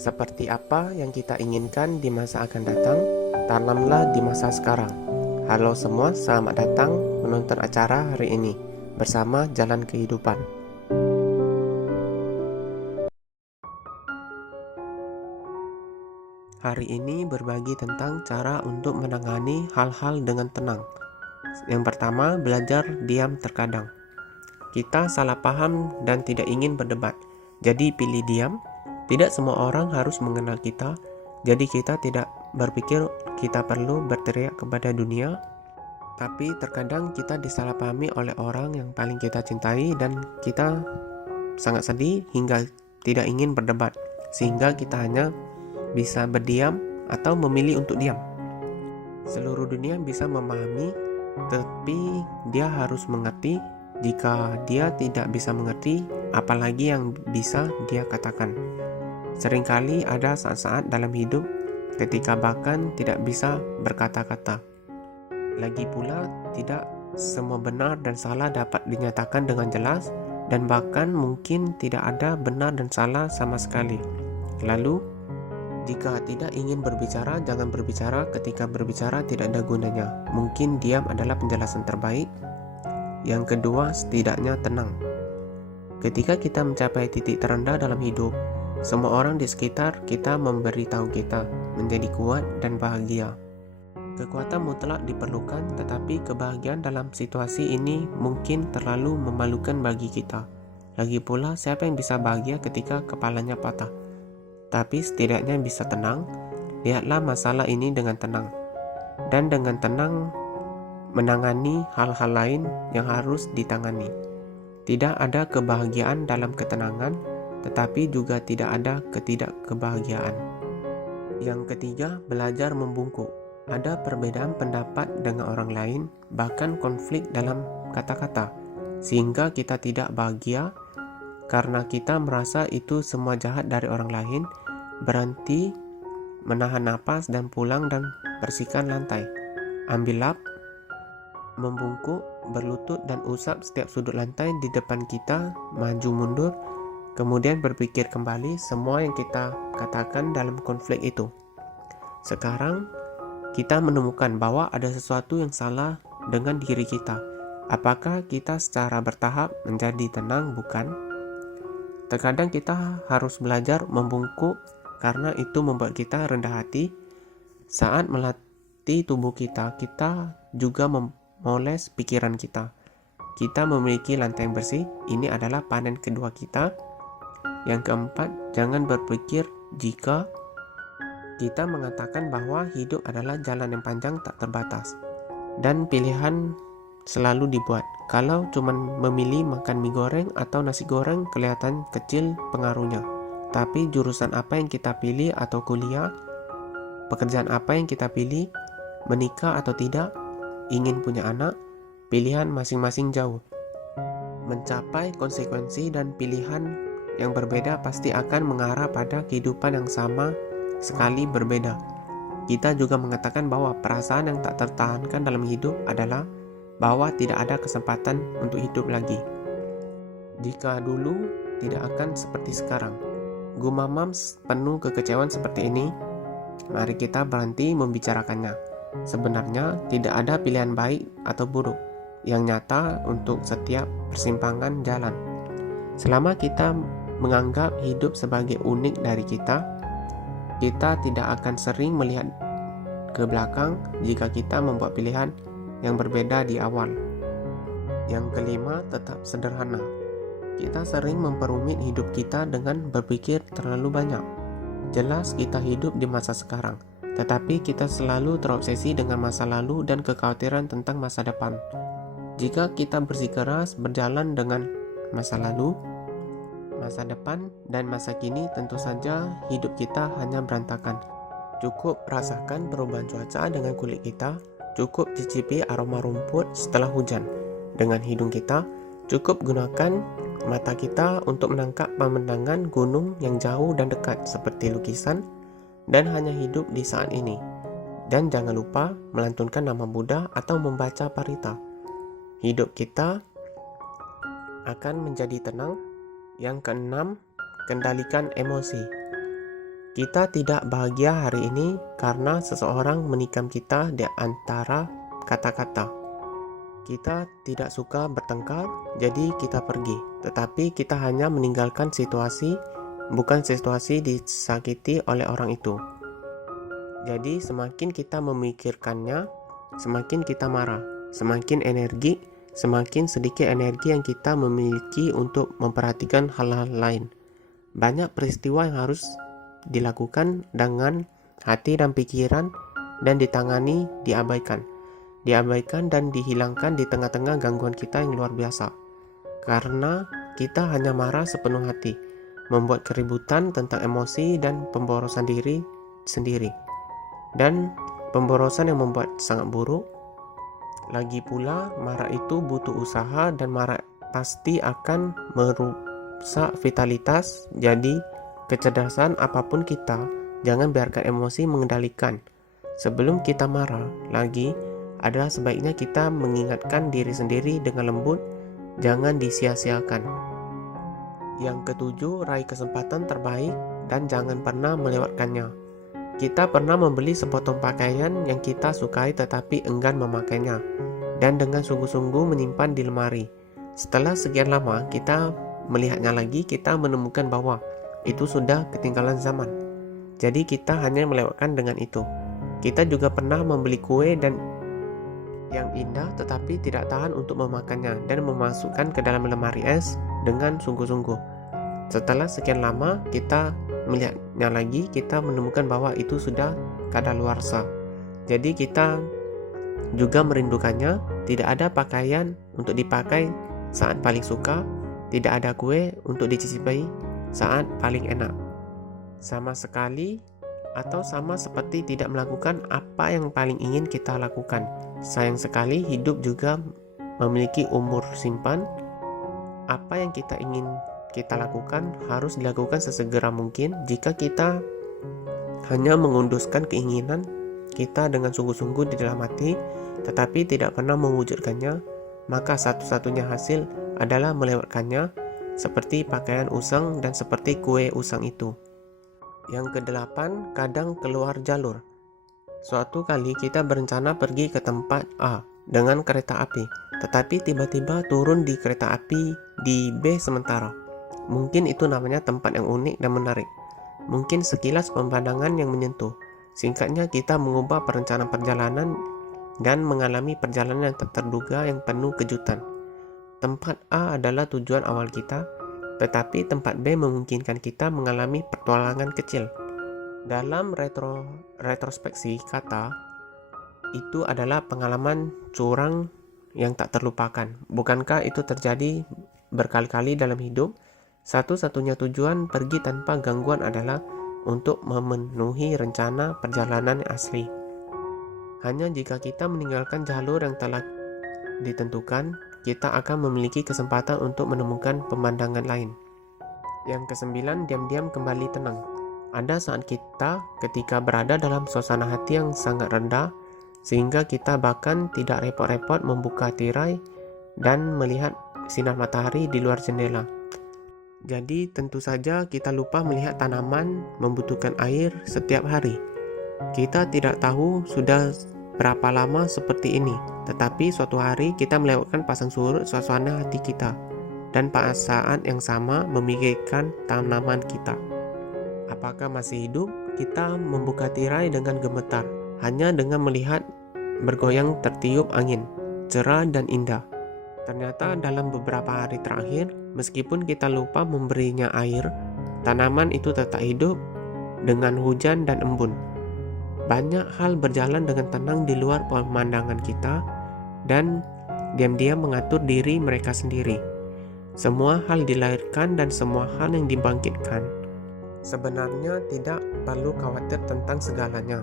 Seperti apa yang kita inginkan di masa akan datang, tanamlah di masa sekarang. Halo semua, selamat datang menonton acara hari ini bersama Jalan Kehidupan. Hari ini berbagi tentang cara untuk menangani hal-hal dengan tenang. Yang pertama, belajar diam terkadang. Kita salah paham dan tidak ingin berdebat, jadi pilih diam. Tidak semua orang harus mengenal kita, jadi kita tidak berpikir kita perlu berteriak kepada dunia. Tapi terkadang kita disalahpahami oleh orang yang paling kita cintai dan kita sangat sedih hingga tidak ingin berdebat, sehingga kita hanya bisa berdiam atau memilih untuk diam. Seluruh dunia bisa memahami, tapi dia harus mengerti. Jika dia tidak bisa mengerti, apalagi yang bisa dia katakan. Seringkali ada saat-saat dalam hidup ketika bahkan tidak bisa berkata-kata. Lagi pula, tidak semua benar dan salah dapat dinyatakan dengan jelas, dan bahkan mungkin tidak ada benar dan salah sama sekali. Lalu, jika tidak ingin berbicara, jangan berbicara. Ketika berbicara tidak ada gunanya. Mungkin diam adalah penjelasan terbaik. Yang kedua, setidaknya tenang. Ketika kita mencapai titik terendah dalam hidup, semua orang di sekitar kita memberitahu kita menjadi kuat dan bahagia. Kekuatan mutlak diperlukan, tetapi kebahagiaan dalam situasi ini mungkin terlalu memalukan bagi kita. Lagi pula, siapa yang bisa bahagia ketika kepalanya patah? Tapi setidaknya bisa tenang. Lihatlah masalah ini dengan tenang, dan dengan tenang menangani hal-hal lain yang harus ditangani. Tidak ada kebahagiaan dalam ketenangan, tetapi juga tidak ada ketidakkebahagiaan. Yang ketiga, belajar membungkuk. Ada perbedaan pendapat dengan orang lain, bahkan konflik dalam kata-kata, sehingga kita tidak bahagia karena kita merasa itu semua jahat dari orang lain. Berhenti, menahan napas dan pulang dan bersihkan lantai. Ambil lap, membungkuk, berlutut dan usap setiap sudut lantai di depan kita, maju mundur, kemudian berpikir kembali semua yang kita katakan dalam konflik itu. Sekarang, kita menemukan bahwa ada sesuatu yang salah dengan diri kita. Apakah kita secara bertahap menjadi tenang? Bukan. Terkadang kita harus belajar membungkuk karena itu membuat kita rendah hati. Saat melatih tubuh kita, kita juga memoles pikiran kita. Kita memiliki lantai yang bersih. Ini adalah panen kedua kita. Yang keempat, jangan berpikir jika kita mengatakan bahwa hidup adalah jalan yang panjang tak terbatas dan pilihan selalu dibuat. Kalau cuma memilih makan mie goreng atau nasi goreng kelihatan kecil pengaruhnya. Tapi jurusan apa yang kita pilih atau kuliah, pekerjaan apa yang kita pilih, menikah atau tidak, ingin punya anak, pilihan masing-masing jauh. Mencapai konsekuensi dan pilihan yang berbeda pasti akan mengarah pada kehidupan yang sama sekali berbeda. Kita juga mengatakan bahwa perasaan yang tak tertahankan dalam hidup adalah bahwa tidak ada kesempatan untuk hidup lagi. Jika dulu tidak akan seperti sekarang. Gumamam penuh kekecewaan seperti ini. Mari kita berhenti membicarakannya. Sebenarnya tidak ada pilihan baik atau buruk yang nyata untuk setiap persimpangan jalan. Selama kita menganggap hidup sebagai unik dari kita tidak akan sering melihat ke belakang jika kita membuat pilihan yang berbeda di awal. Yang kelima, tetap sederhana. Kita sering memperumit hidup kita dengan berpikir terlalu banyak. Jelas kita hidup di masa sekarang, tetapi kita selalu terobsesi dengan masa lalu dan kekhawatiran tentang masa depan. Jika kita bersikeras berjalan dengan masa lalu, masa depan, dan masa kini, tentu saja hidup kita hanya berantakan. Cukup rasakan perubahan cuaca dengan kulit kita, cukup cicipi aroma rumput setelah hujan dengan hidung kita, cukup gunakan mata kita untuk menangkap pemandangan gunung yang jauh dan dekat seperti lukisan, dan hanya hidup di saat ini. Dan jangan lupa melantunkan nama Buddha atau membaca parita. Hidup kita akan menjadi tenang. Yang keenam, kendalikan emosi. Kita tidak bahagia hari ini karena seseorang menikam kita di antara kata-kata. Kita tidak suka bertengkar, jadi kita pergi. Tetapi kita hanya meninggalkan situasi, bukan situasi disakiti oleh orang itu. Jadi semakin kita memikirkannya, semakin kita marah. Semakin sedikit energi yang kita memiliki untuk memperhatikan hal-hal lain. Banyak peristiwa yang harus dilakukan dengan hati dan pikiran dan ditangani diabaikan dan dihilangkan di tengah-tengah gangguan kita yang luar biasa. Karena kita hanya marah sepenuh hati, membuat keributan tentang emosi dan pemborosan diri sendiri. Dan pemborosan yang membuat sangat buruk. Lagi pula, marah itu butuh usaha dan marah pasti akan merusak vitalitas. Jadi, kecerdasan apapun kita, jangan biarkan emosi mengendalikan. Sebelum kita marah lagi, adalah sebaiknya kita mengingatkan diri sendiri dengan lembut, jangan disia-siakan. Yang ketujuh, raih kesempatan terbaik dan jangan pernah melewatkannya. Kita pernah membeli sepotong pakaian yang kita sukai tetapi enggan memakainya, dan dengan sungguh-sungguh menyimpan di lemari. Setelah sekian lama kita melihatnya lagi, kita menemukan bahwa itu sudah ketinggalan zaman. Jadi kita hanya melewatkan dengan itu. Kita juga pernah membeli kue dan yang indah tetapi tidak tahan untuk memakannya dan memasukkan ke dalam lemari es dengan sungguh-sungguh. Setelah sekian lama kita melihatnya lagi, kita menemukan bahwa itu sudah kadaluarsa. Jadi kita juga merindukannya. Tidak ada pakaian untuk dipakai saat paling suka, tidak ada kue untuk dicicipi saat paling enak. Sama sekali atau sama seperti tidak melakukan apa yang paling ingin kita lakukan. Sayang sekali hidup juga memiliki umur simpan. Apa yang kita ingin kita lakukan harus dilakukan sesegera mungkin. Jika kita hanya mengunduskan keinginan kita dengan sungguh-sungguh di dalam hati, tetapi tidak pernah mewujudkannya, maka satu-satunya hasil adalah melewatkannya, seperti pakaian usang dan seperti kue usang itu. Yang kedelapan, kadang keluar jalur. Suatu kali kita berencana pergi ke tempat A dengan kereta api, tetapi tiba-tiba turun di kereta api di B sementara. Mungkin itu namanya tempat yang unik dan menarik. Mungkin sekilas pemandangan yang menyentuh. Singkatnya, kita mengubah perencanaan perjalanan dan mengalami perjalanan yang tak terduga yang penuh kejutan. Tempat A adalah tujuan awal kita, tetapi tempat B memungkinkan kita mengalami petualangan kecil. Dalam retrospeksi kata, itu adalah pengalaman curang yang tak terlupakan. Bukankah itu terjadi berkali-kali dalam hidup? Satu-satunya tujuan pergi tanpa gangguan adalah untuk memenuhi rencana perjalanan asli. Hanya jika kita meninggalkan jalur yang telah ditentukan, kita akan memiliki kesempatan untuk menemukan pemandangan lain. Yang kesembilan, diam-diam kembali tenang. Ada saat kita ketika berada dalam suasana hati yang sangat rendah, sehingga kita bahkan tidak repot-repot membuka tirai dan melihat sinar matahari di luar jendela. Jadi tentu saja kita lupa melihat tanaman membutuhkan air setiap hari. Kita tidak tahu sudah berapa lama seperti ini, tetapi suatu hari kita melewatkan pasang surut suasana hati kita, dan pada saat yang sama memikirkan tanaman kita. Apakah masih hidup? Kita membuka tirai dengan gemetar, hanya dengan melihat bergoyang tertiup angin, cerah dan indah. Ternyata dalam beberapa hari terakhir, meskipun kita lupa memberinya air, tanaman itu tetap hidup dengan hujan dan embun. Banyak hal berjalan dengan tenang di luar pemandangan kita dan diam-diam mengatur diri mereka sendiri. Semua hal dilahirkan dan semua hal yang dibangkitkan. Sebenarnya tidak perlu khawatir tentang segalanya.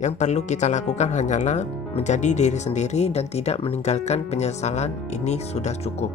Yang perlu kita lakukan hanyalah menjadi diri sendiri dan tidak meninggalkan penyesalan. Ini sudah cukup.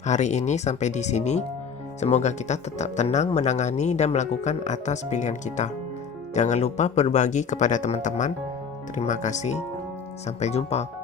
Hari ini sampai di sini. Semoga kita tetap tenang menangani dan melakukan atas pilihan kita. Jangan lupa berbagi kepada teman-teman. Terima kasih. Sampai jumpa.